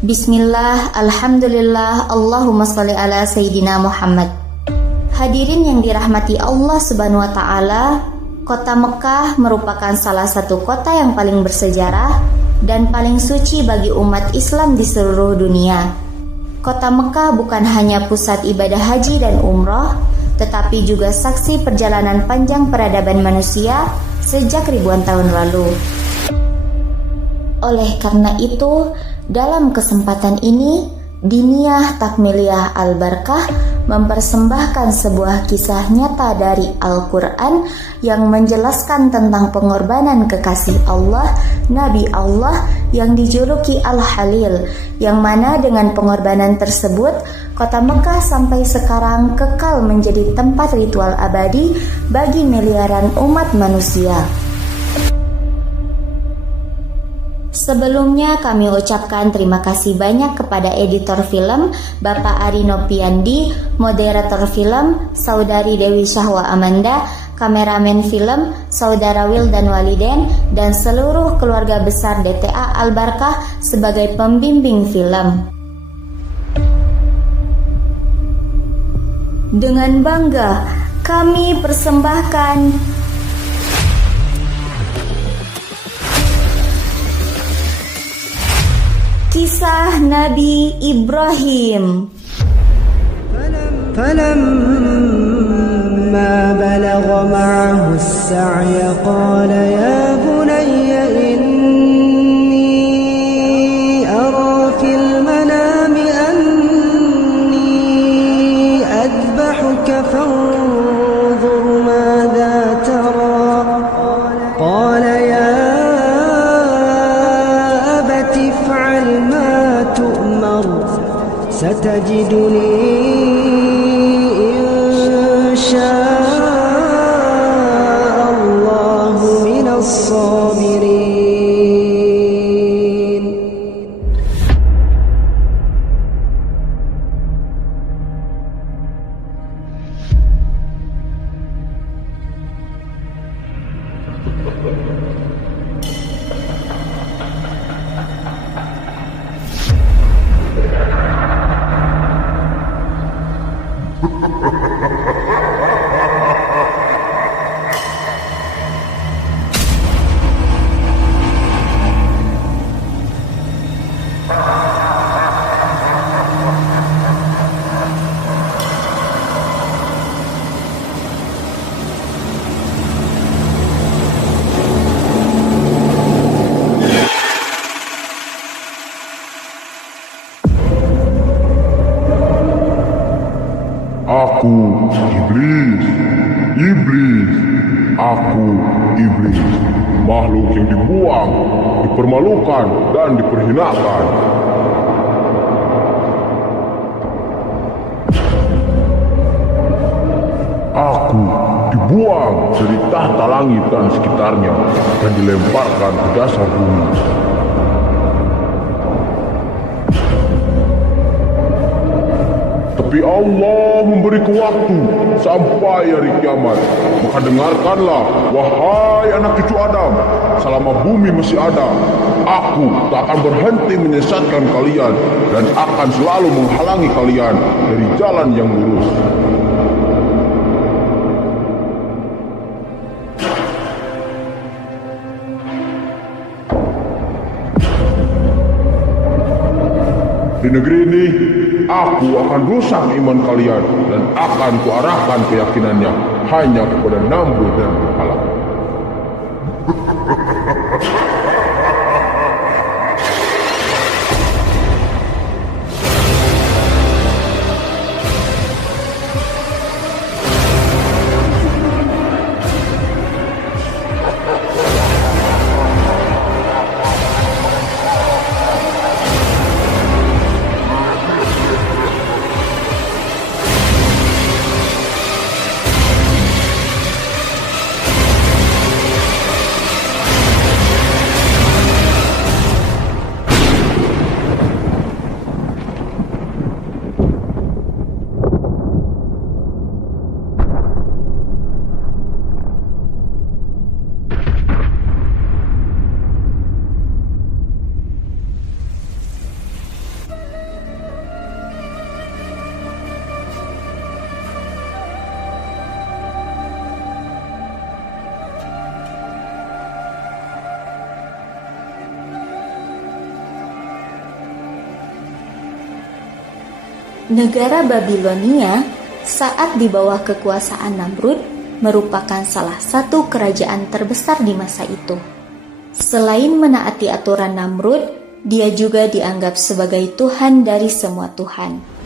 Bismillah, Alhamdulillah, Allahumma sholli ala Sayyidina Muhammad. Hadirin yang dirahmati Allah Subhanahu wa Ta'ala, kota Mekah merupakan salah satu kota yang paling bersejarah dan paling suci bagi umat Islam di seluruh dunia. Kota Mekah bukan hanya pusat ibadah haji dan umroh, tetapi juga saksi perjalanan panjang peradaban manusia sejak ribuan tahun lalu. Oleh karena itu, dalam kesempatan ini, Diniyah Takmiliyah Al-Barkah mempersembahkan sebuah kisah nyata dari Al-Quran yang menjelaskan tentang pengorbanan kekasih Allah, Nabi Allah yang dijuluki Al-Halil, yang mana dengan pengorbanan tersebut, kota Mekah sampai sekarang kekal menjadi tempat ritual abadi bagi miliaran umat manusia. Sebelumnya kami ucapkan terima kasih banyak kepada editor film Bapak Ari Nopiandi, moderator film Saudari Dewi Syahwa Amanda, kameramen film Saudara Wildan Waliden, dan seluruh keluarga besar DTA Al-Barkah sebagai pembimbing film. Dengan bangga kami persembahkan kisah Nabi Ibrahim. فلما بلغ معه السعي قال يا بني إني أرى في المنام أني أذبحك فانظر ماذا ترى قال يا أبت افعل ما تؤمر ستجدني إن شاء الله من الصابرين. Aku Iblis, aku Iblis, makhluk yang dibuang, dipermalukan, dan diperhinakan. Aku dibuang dari tahta langit dan sekitarnya dan dilemparkan ke dasar bumi. Tapi Allah memberiku waktu sampai hari kiamat. Maka dengarkanlah, wahai anak cucu Adam, selama bumi masih ada, aku tak akan berhenti menyesatkan kalian dan akan selalu menghalangi kalian dari jalan yang lurus. Di negeri ini, aku akan rusak iman kalian dan akan kuarahkan keyakinannya hanya kepada Namrud dan Balak. Negara Babilonia saat di bawah kekuasaan Namrud merupakan salah satu kerajaan terbesar di masa itu. Selain menaati aturan Namrud, dia juga dianggap sebagai Tuhan dari semua Tuhan.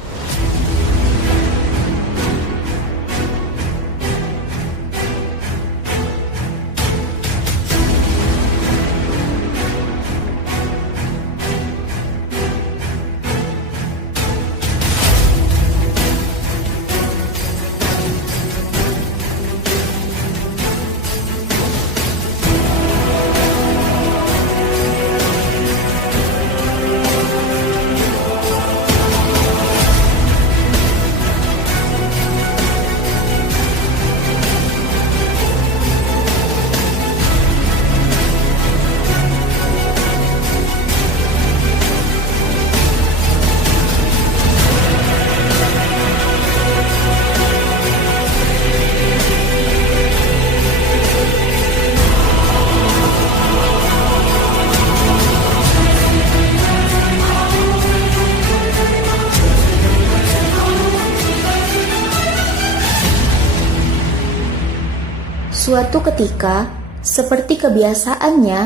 Suatu ketika, seperti kebiasaannya,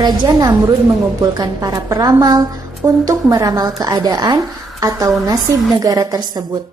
Raja Namrud mengumpulkan para peramal untuk meramal keadaan atau nasib negara tersebut.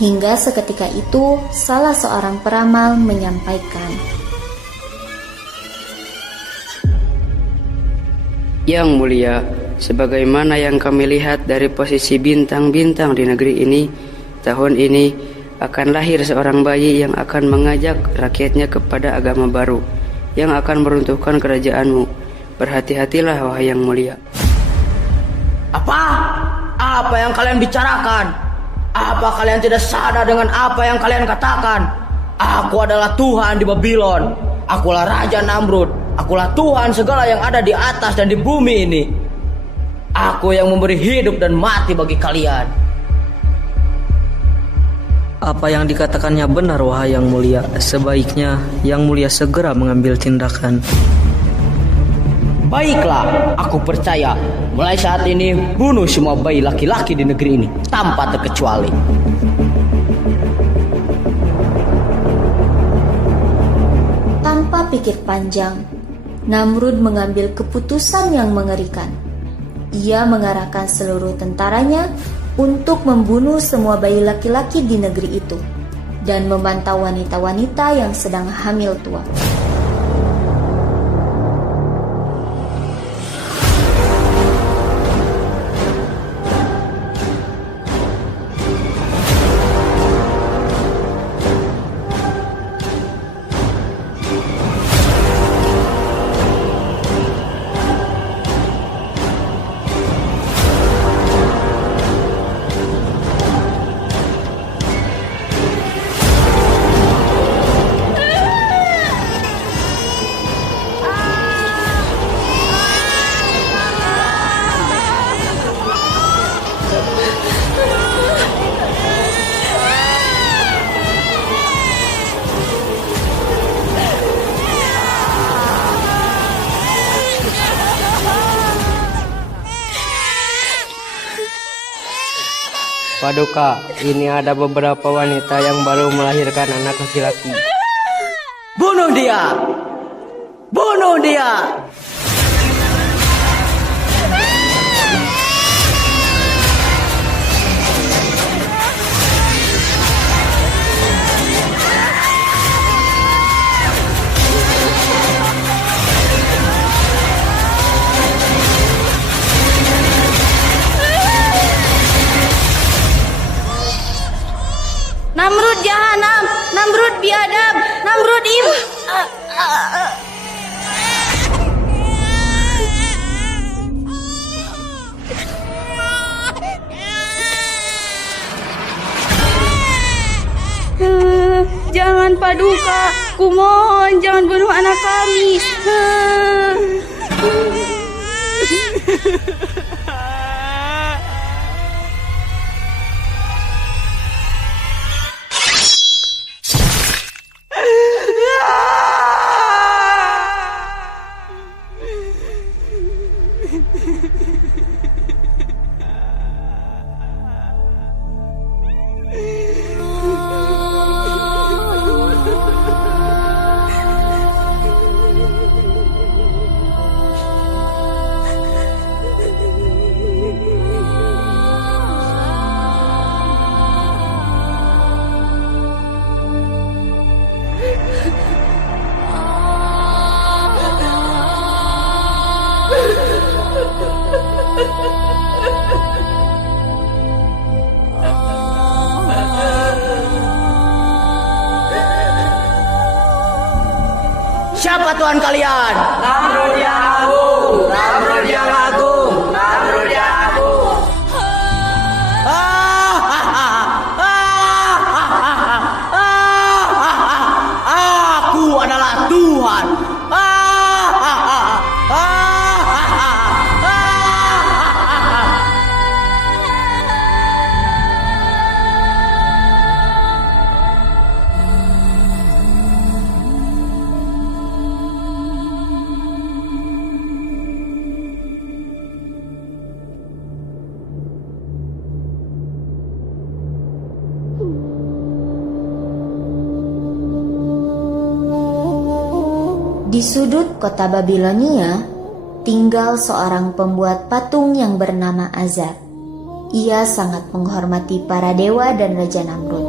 Hingga seketika itu, salah seorang peramal menyampaikan, "Yang mulia, sebagaimana yang kami lihat dari posisi bintang-bintang di negeri ini, tahun ini akan lahir seorang bayi yang akan mengajak rakyatnya kepada agama baru, yang akan meruntuhkan kerajaanmu. Berhati-hatilah, wahai yang mulia." Apa? Apa yang kalian bicarakan? Apa kalian tidak sadar dengan apa yang kalian katakan? Aku adalah Tuhan di Babylon. Akulah Raja Namrud. Akulah Tuhan segala yang ada di atas dan di bumi ini. Aku yang memberi hidup dan mati bagi kalian. Apa yang dikatakannya benar, wahai yang mulia. Sebaiknya yang mulia segera mengambil tindakan. Baiklah, aku percaya. Mulai saat ini, bunuh semua bayi laki-laki di negeri ini, tanpa terkecuali. Tanpa pikir panjang, Namrud mengambil keputusan yang mengerikan. Ia mengarahkan seluruh tentaranya untuk membunuh semua bayi laki-laki di negeri itu dan membantah wanita-wanita yang sedang hamil tua. Paduka, ini ada beberapa wanita yang baru melahirkan anak laki-laki. Bunuh dia! Bunuh dia! Namrud jahanam, Namrud biadab, Namrud Jangan Paduka, kumohon jangan bunuh anak kami. Siapa Tuhan kalian? Namrud yang agung, Namrud yang agung, Namrud yang agung. Aku adalah Tuhan. Di sudut kota Babilonia, tinggal seorang pembuat patung yang bernama Azar. Ia sangat menghormati para dewa dan Raja Namrud.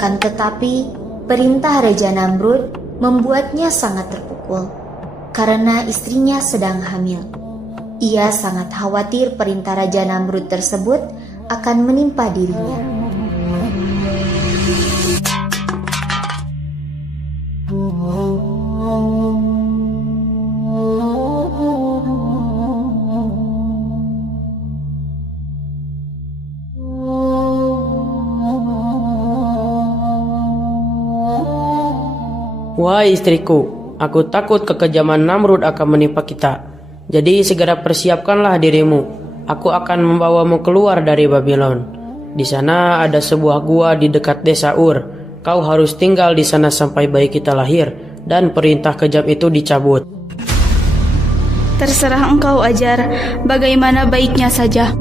Akan tetapi, perintah Raja Namrud membuatnya sangat terpukul karena istrinya sedang hamil. Ia sangat khawatir perintah Raja Namrud tersebut akan menimpa dirinya. Wahai istriku, aku takut kekejaman Namrud akan menimpa kita. Jadi segera persiapkanlah dirimu. Aku akan membawamu keluar dari Babylon. Di sana ada sebuah gua di dekat desa Ur. Kau harus tinggal di sana sampai bayi kita lahir dan perintah kejam itu dicabut. Terserah engkau ajar, bagaimana baiknya saja.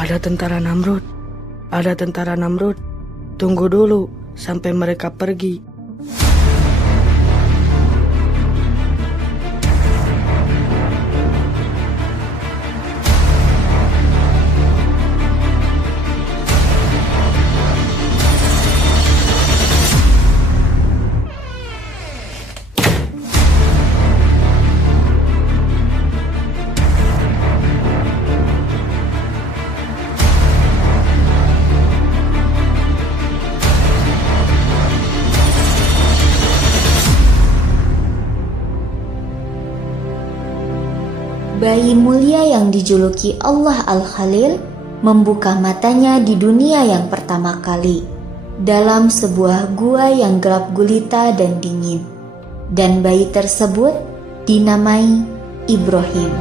Ada tentara Namrud. Ada tentara Namrud. Tunggu dulu sampai mereka pergi. Bayi mulia yang dijuluki Allah Al-Khalil membuka matanya di dunia yang pertama kali dalam sebuah gua yang gelap gulita dan dingin, dan bayi tersebut dinamai Ibrahim.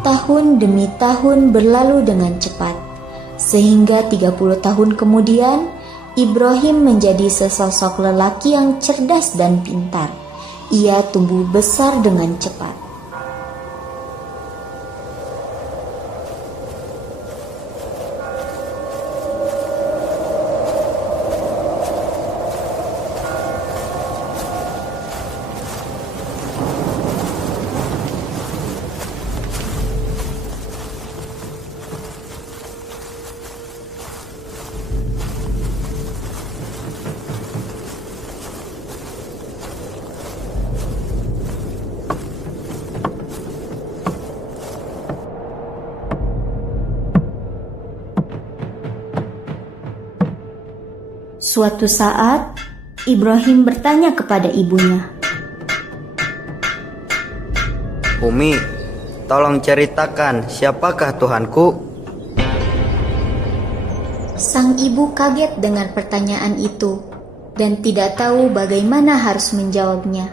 Tahun demi tahun berlalu dengan cepat, sehingga 30 tahun kemudian Ibrahim menjadi sesosok lelaki yang cerdas dan pintar. Ia tumbuh besar dengan cepat. Suatu saat, Ibrahim bertanya kepada ibunya, Umi, tolong ceritakan siapakah Tuhanku? Sang ibu kaget dengan pertanyaan itu dan tidak tahu bagaimana harus menjawabnya.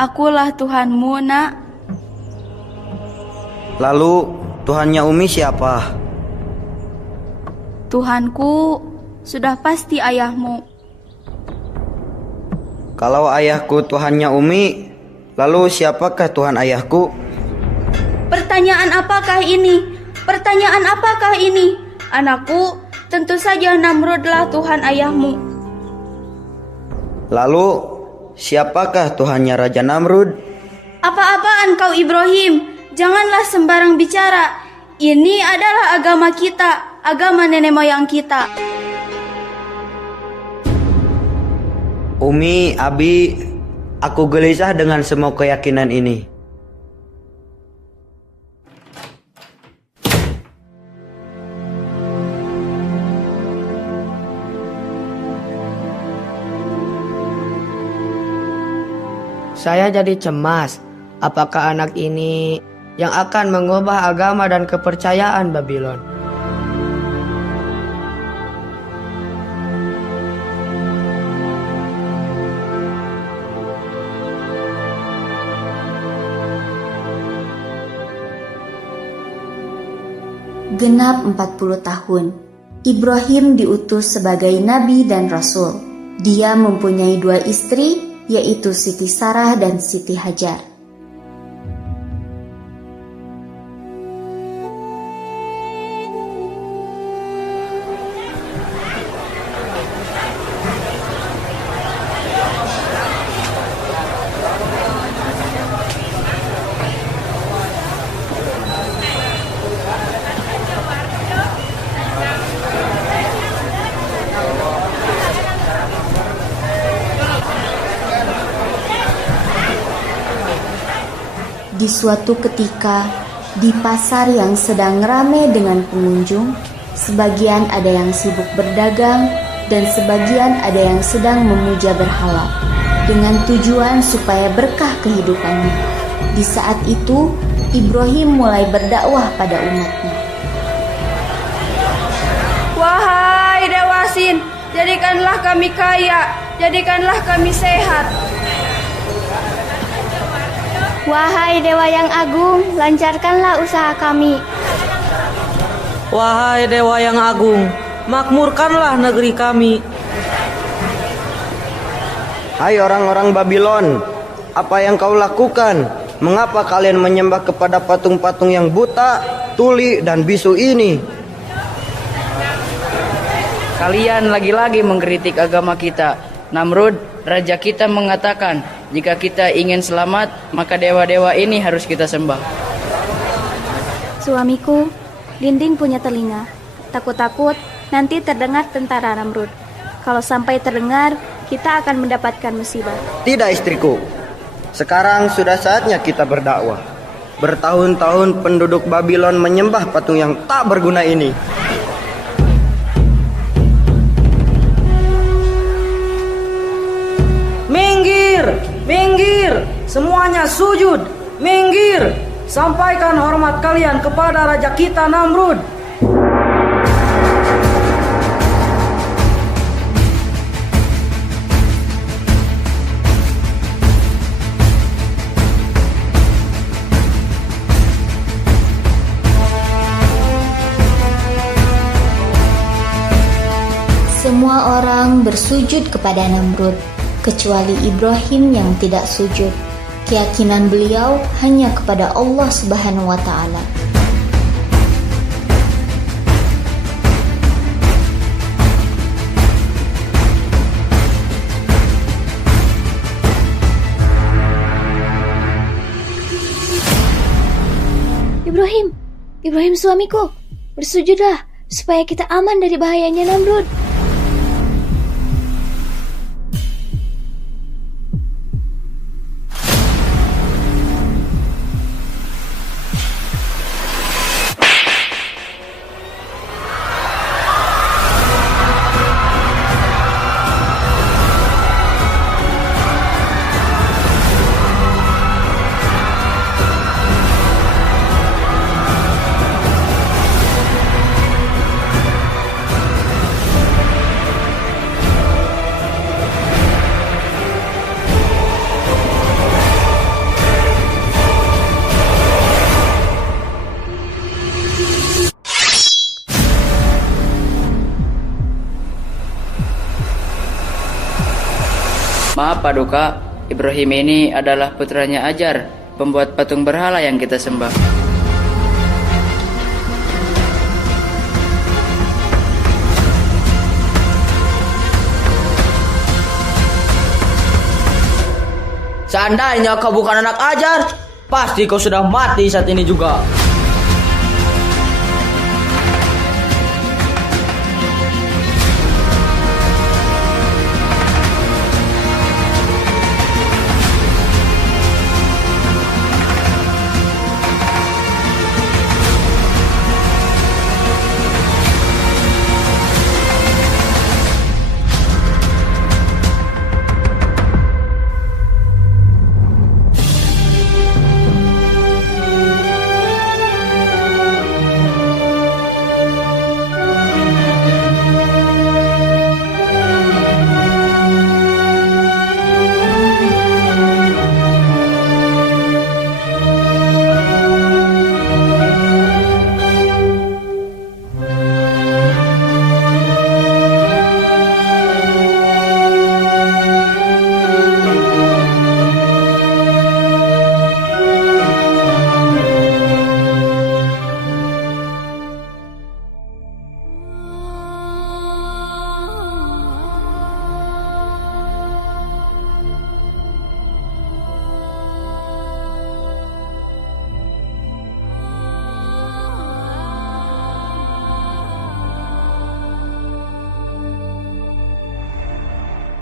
Akulah Tuhanmu, nak. Lalu Tuhannya Umi siapa? Tuhanku sudah pasti ayahmu. Kalau ayahku Tuhannya Umi, lalu siapakah Tuhan ayahku? Pertanyaan apakah ini? Pertanyaan apakah ini? Anakku, tentu saja Namrudlah Tuhan ayahmu. Lalu siapakah Tuhannya Raja Namrud? Apa-apaan kau Ibrahim? Janganlah sembarang bicara. Ini adalah agama kita, agama nenek moyang kita. Umi, Abi, aku gelisah dengan semua keyakinan ini. Saya jadi cemas. Apakah anak ini yang akan mengubah agama dan kepercayaan Babylon? genap 40 tahun. Ibrahim diutus sebagai nabi dan rasul. Dia mempunyai 2 istri, yaitu Siti Sarah dan Siti Hajar. Di suatu ketika, di pasar yang sedang ramai dengan pengunjung, sebagian ada yang sibuk berdagang dan sebagian ada yang sedang memuja berhala, dengan tujuan supaya berkah kehidupannya. Di saat itu, Ibrahim mulai berdakwah pada umatnya. Wahai Dewa Sin, jadikanlah kami kaya, jadikanlah kami sehat. Wahai Dewa yang Agung, lancarkanlah usaha kami. Wahai Dewa yang Agung, makmurkanlah negeri kami. Hai orang-orang Babylon, apa yang kau lakukan? Mengapa kalian menyembah kepada patung-patung yang buta, tuli, dan bisu ini? Kalian lagi-lagi mengkritik agama kita. Namrud, raja kita mengatakan, jika kita ingin selamat, maka dewa-dewa ini harus kita sembah. Suamiku, Dinding punya telinga. Takut-takut nanti terdengar tentara Namrud. Kalau sampai terdengar, kita akan mendapatkan musibah. Tidak istriku, sekarang sudah saatnya kita berdakwah. Bertahun-tahun penduduk Babylon menyembah patung yang tak berguna ini. Minggir, semuanya sujud, minggir. Sampaikan hormat kalian kepada raja kita Namrud. Semua orang bersujud kepada Namrud, kecuali Ibrahim yang tidak sujud. Keyakinan beliau hanya kepada Allah Subhanahu wa Ta'ala. Ibrahim suamiku, bersujudlah supaya kita aman dari bahayanya Namrud. Maaf Paduka, Ibrahim ini adalah putranya Ajar, pembuat patung berhala yang kita sembah. Seandainya kau bukan anak Ajar, pasti kau sudah mati saat ini juga.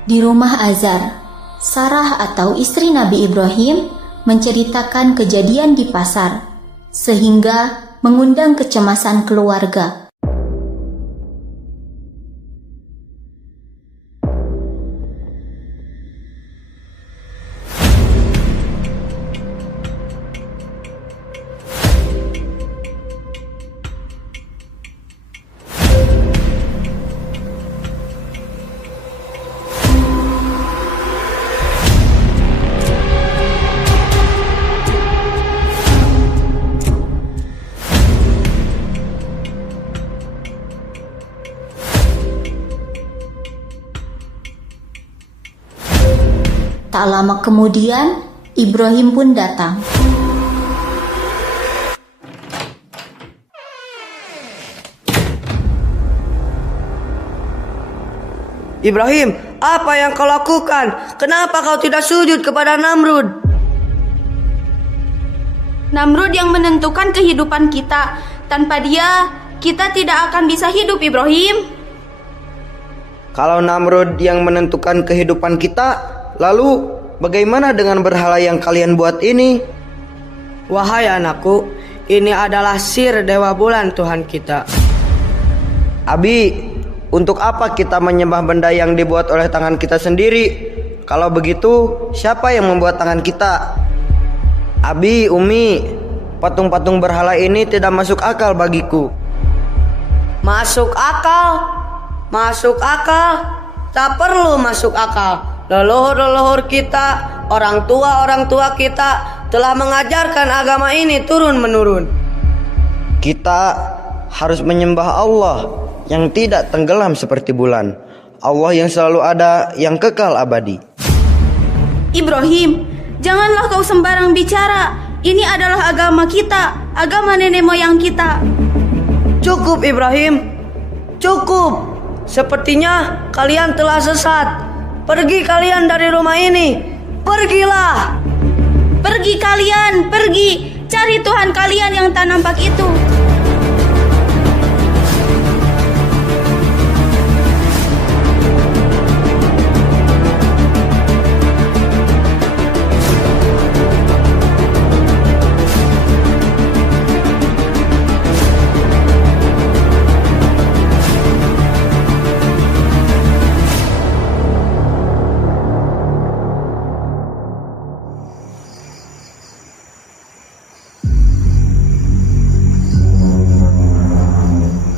Di rumah Azar, Sarah atau istri Nabi Ibrahim menceritakan kejadian di pasar, sehingga mengundang kecemasan keluarga. Tak lama kemudian, Ibrahim pun datang. Ibrahim, apa yang kau lakukan? Kenapa kau tidak sujud kepada Namrud? Namrud yang menentukan kehidupan kita. Tanpa dia, kita tidak akan bisa hidup, Ibrahim. Kalau Namrud yang menentukan kehidupan kita, lalu bagaimana dengan berhala yang kalian buat ini? Wahai anakku, ini adalah Sir Dewa Bulan Tuhan kita. Abi, untuk apa kita menyembah benda yang dibuat oleh tangan kita sendiri? Kalau begitu, siapa yang membuat tangan kita? Abi, Umi, patung-patung berhala ini tidak masuk akal bagiku. Masuk akal? Masuk akal? Tak perlu masuk akal. Leluhur-leluhur kita, orang tua kita telah mengajarkan agama ini turun-menurun. Kita harus menyembah Allah yang tidak tenggelam seperti bulan. Allah yang selalu ada, yang kekal abadi. Ibrahim, janganlah kau sembarang bicara. Ini adalah agama kita, agama nenek moyang kita. Cukup Ibrahim, cukup. Sepertinya kalian telah sesat. Pergi kalian dari rumah ini. Pergilah. Pergi kalian, pergi. Cari Tuhan kalian yang tak nampak itu.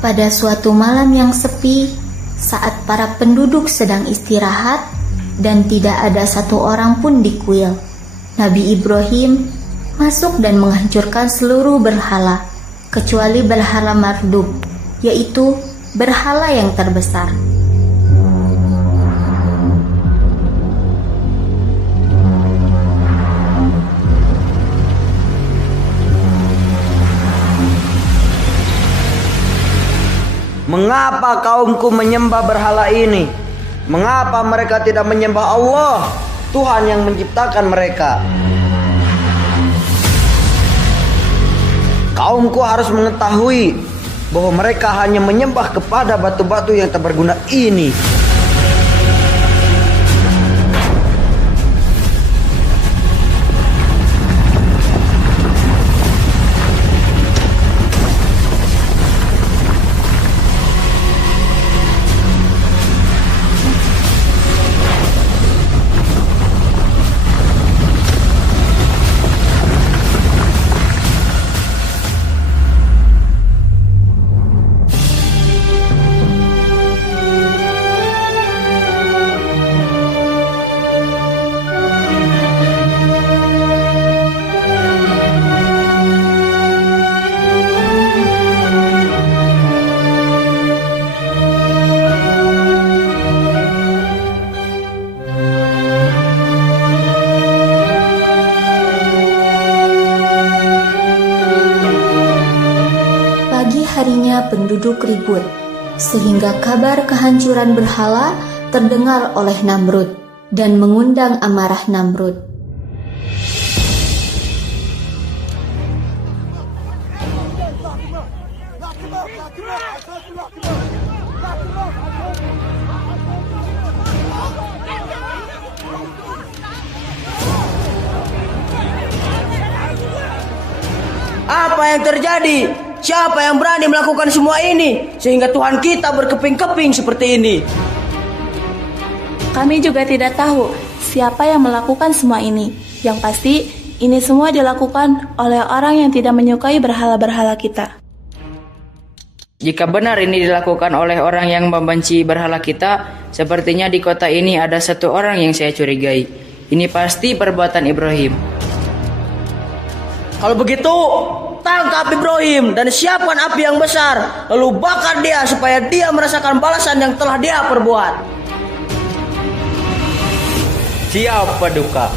Pada suatu malam yang sepi, saat para penduduk sedang istirahat dan tidak ada satu orang pun di kuil, Nabi Ibrahim masuk dan menghancurkan seluruh berhala, kecuali berhala Marduk, yaitu berhala yang terbesar. Mengapa kaumku menyembah berhala ini? Mengapa mereka tidak menyembah Allah, Tuhan yang menciptakan mereka? Kaumku harus mengetahui bahwa mereka hanya menyembah kepada batu-batu yang tak berguna ini. Harinya penduduk ribut, sehingga kabar kehancuran berhala terdengar oleh Namrud dan mengundang amarah Namrud. Apa yang terjadi? Siapa yang berani melakukan semua ini sehingga Tuhan kita berkeping-keping seperti ini? Kami juga tidak tahu siapa yang melakukan semua ini. Yang pasti, ini semua dilakukan oleh orang yang tidak menyukai berhala-berhala kita. Jika benar ini dilakukan oleh orang yang membenci berhala kita, sepertinya di kota ini ada satu orang yang saya curigai. Ini pasti perbuatan Ibrahim. Kalau begitu, tangkap Ibrahim dan siapkan api yang besar, lalu bakar dia supaya dia merasakan balasan yang telah dia perbuat. Siap, Paduka.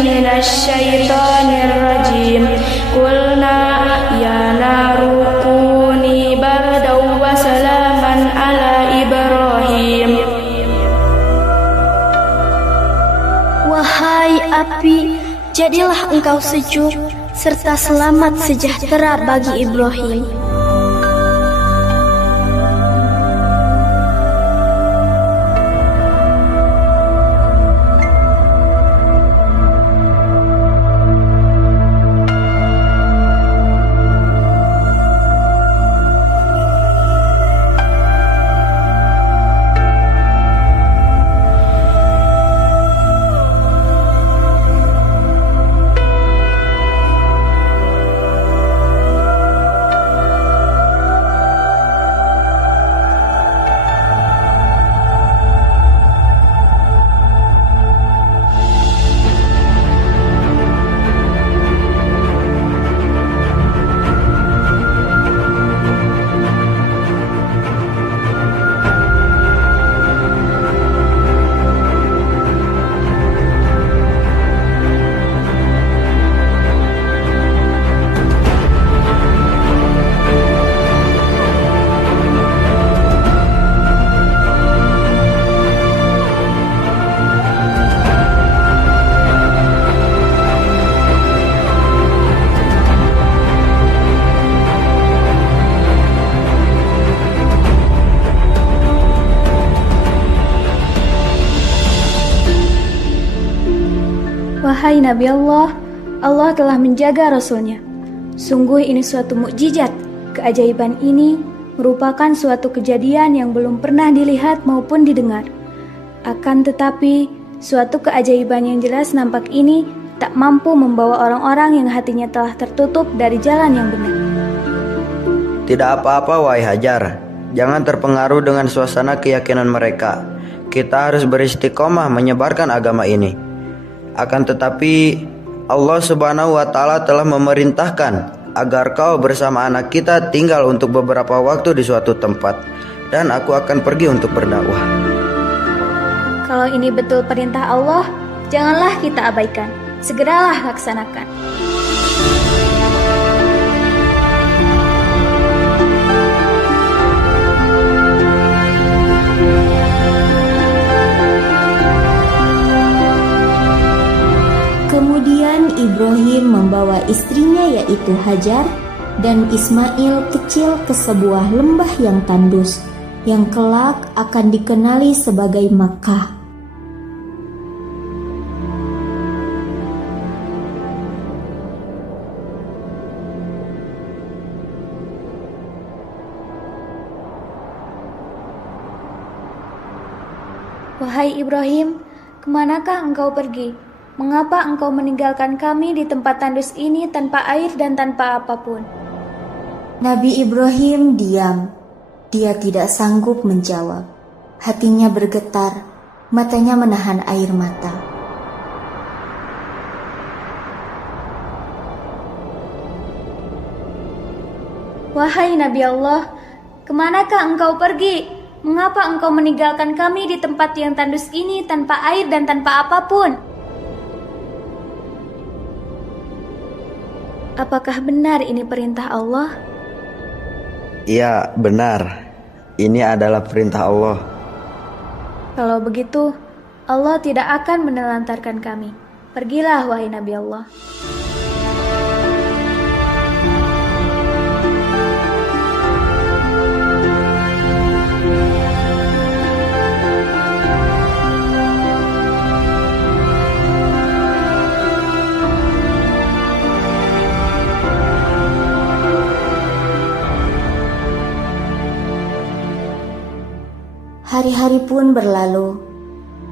Minasyaitonirrajim. Qulna ya naru kuni bardaw wa salaman ala Ibrahim. Wahai api, jadilah engkau sejuk serta selamat sejahtera bagi Ibrahim. Wahai Nabi Allah, Allah telah menjaga Rasul-Nya. Sungguh ini suatu mukjizat. Keajaiban ini merupakan suatu kejadian yang belum pernah dilihat maupun didengar. Akan tetapi, suatu keajaiban yang jelas nampak ini tak mampu membawa orang-orang yang hatinya telah tertutup dari jalan yang benar. Tidak apa-apa wahai Hajar. Jangan terpengaruh dengan suasana keyakinan mereka. Kita harus beristiqomah menyebarkan agama ini. Akan tetapi Allah Subhanahu wa Ta'ala telah memerintahkan agar kau bersama anak kita tinggal untuk beberapa waktu di suatu tempat, dan aku akan pergi untuk berdakwah. Kalau ini betul perintah Allah, janganlah kita abaikan. Segeralah laksanakan. Kemudian Ibrahim membawa istrinya yaitu Hajar dan Ismail kecil ke sebuah lembah yang tandus, yang kelak akan dikenali sebagai Makkah. Wahai Ibrahim, kemanakah engkau pergi? Mengapa engkau meninggalkan kami di tempat tandus ini tanpa air dan tanpa apapun? Nabi Ibrahim diam. Dia tidak sanggup menjawab. Hatinya bergetar, matanya menahan air mata. Wahai Nabi Allah, kemanakah engkau pergi? Mengapa engkau meninggalkan kami di tempat yang tandus ini tanpa air dan tanpa apapun? Apakah benar ini perintah Allah? Iya, benar. Ini adalah perintah Allah. Kalau begitu, Allah tidak akan menelantarkan kami. Pergilah, wahai Nabi Allah. Hari-hari pun berlalu,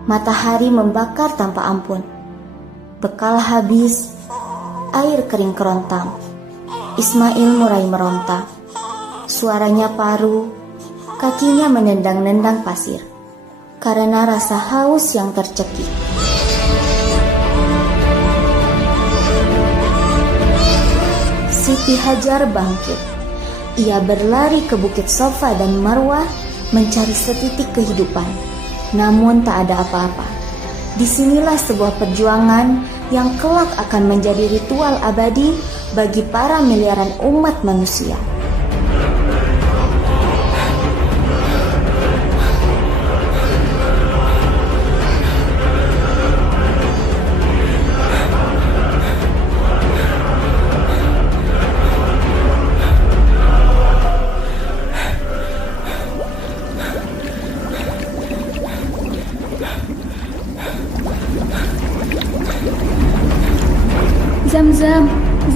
matahari membakar tanpa ampun. Bekal habis, air kering kerontang. Ismail mulai meronta. Suaranya paru, kakinya menendang-nendang pasir karena rasa haus yang tercekik. Siti Hajar bangkit. Ia berlari ke Bukit Safa dan Marwah mencari setitik kehidupan, namun tak ada apa-apa. Disinilah sebuah perjuangan yang kelak akan menjadi ritual abadi bagi para miliaran umat manusia.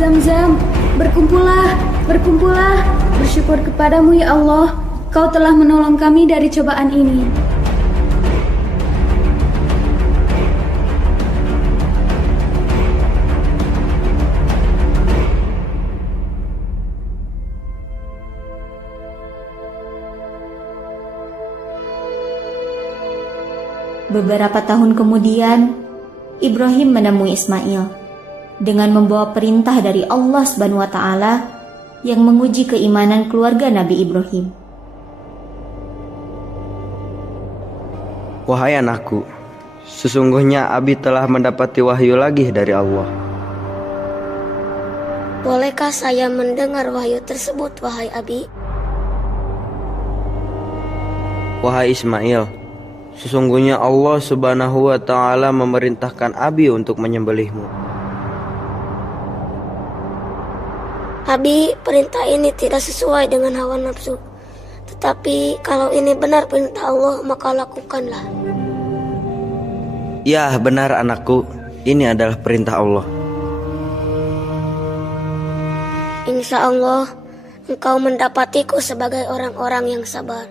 Zam-zam, berkumpullah, bersyukur kepadamu ya Allah, Kau telah menolong kami dari cobaan ini. Beberapa tahun kemudian, Ibrahim menemui Ismail dengan membawa perintah dari Allah Subhanahu wa Ta'ala yang menguji keimanan keluarga Nabi Ibrahim. Wahai anakku, sesungguhnya Abi telah mendapati wahyu lagi dari Allah. Bolehkah saya mendengar wahyu tersebut, wahai Abi? Wahai Ismail, sesungguhnya Allah Subhanahu wa Ta'ala memerintahkan Abi untuk menyembelihmu. Abi, perintah ini tidak sesuai dengan hawa nafsu. Tetapi kalau ini benar perintah Allah, maka lakukanlah. Ya, benar anakku. Ini adalah perintah Allah. Insya Allah, engkau mendapatiku sebagai orang-orang yang sabar.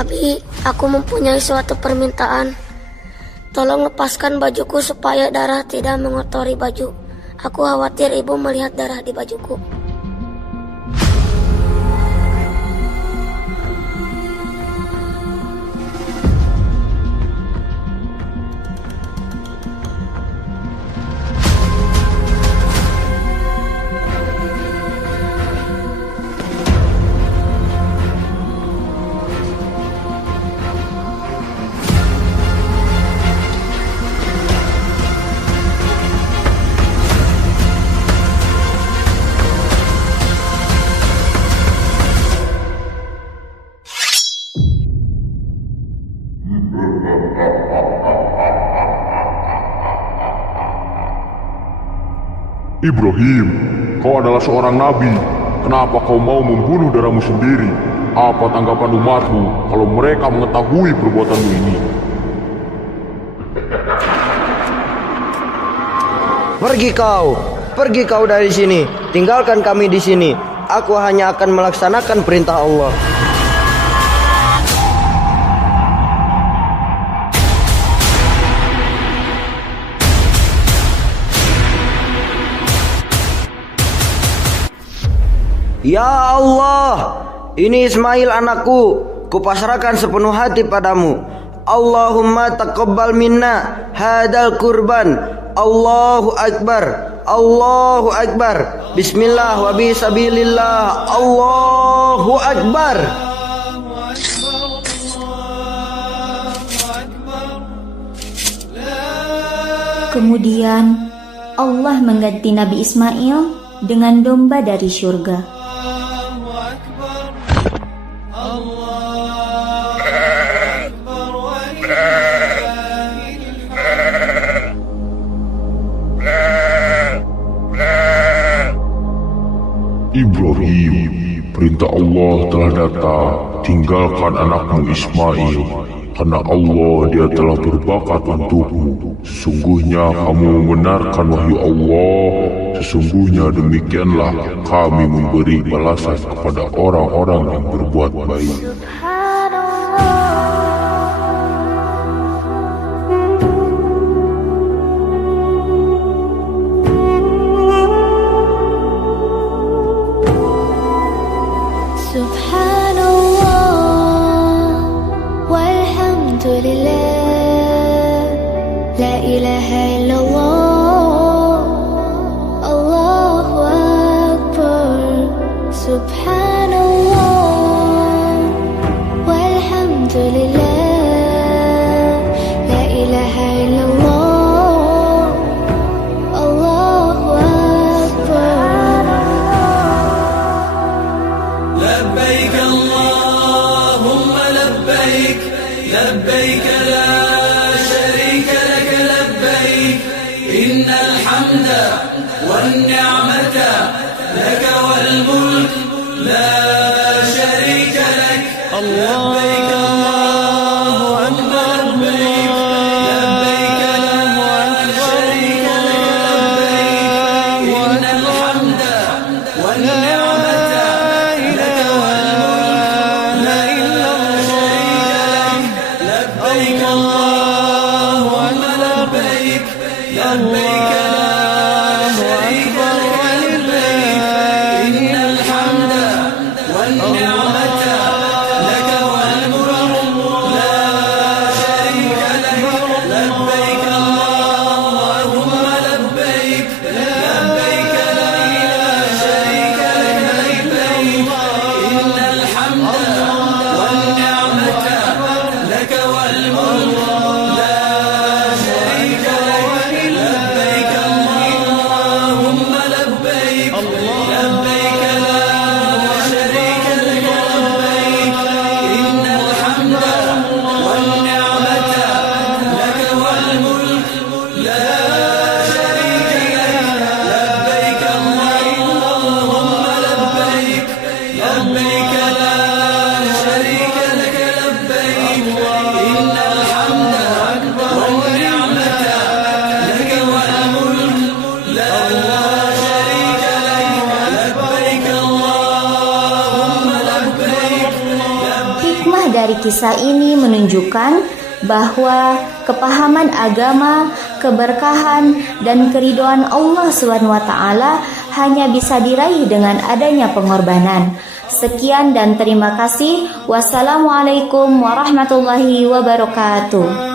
Abi, aku mempunyai suatu permintaan. Tolong lepaskan bajuku supaya darah tidak mengotori baju. Aku khawatir ibu melihat darah di bajuku. Ibrahim, kau adalah seorang nabi. Kenapa kau mau membunuh darahmu sendiri? Apa tanggapan umatmu kalau mereka mengetahui perbuatanmu ini? Pergi kau dari sini. Tinggalkan kami di sini. Aku hanya akan melaksanakan perintah Allah. Ya Allah, ini Ismail anakku, kupasrahkan sepenuh hati padamu. Allahumma taqabbal minna hadal kurban. Allahu Akbar, Allahu Akbar. Bismillah wa bisabilillah. Allahu Akbar. Kemudian Allah mengganti Nabi Ismail dengan domba dari surga. Ibrahim, perintah Allah telah datang. Tinggalkan anakmu Ismail, karena Allah dia telah berbakat untukmu. Sesungguhnya kamu membenarkan wahyu Allah. Sesungguhnya demikianlah kami memberi balasan kepada orang-orang yang berbuat baik. dari kisah ini menunjukkan bahwa kepahaman agama, keberkahan, dan keridhaan Allah SWT hanya bisa diraih dengan adanya pengorbanan. Sekian dan terima kasih. Wassalamualaikum warahmatullahi wabarakatuh.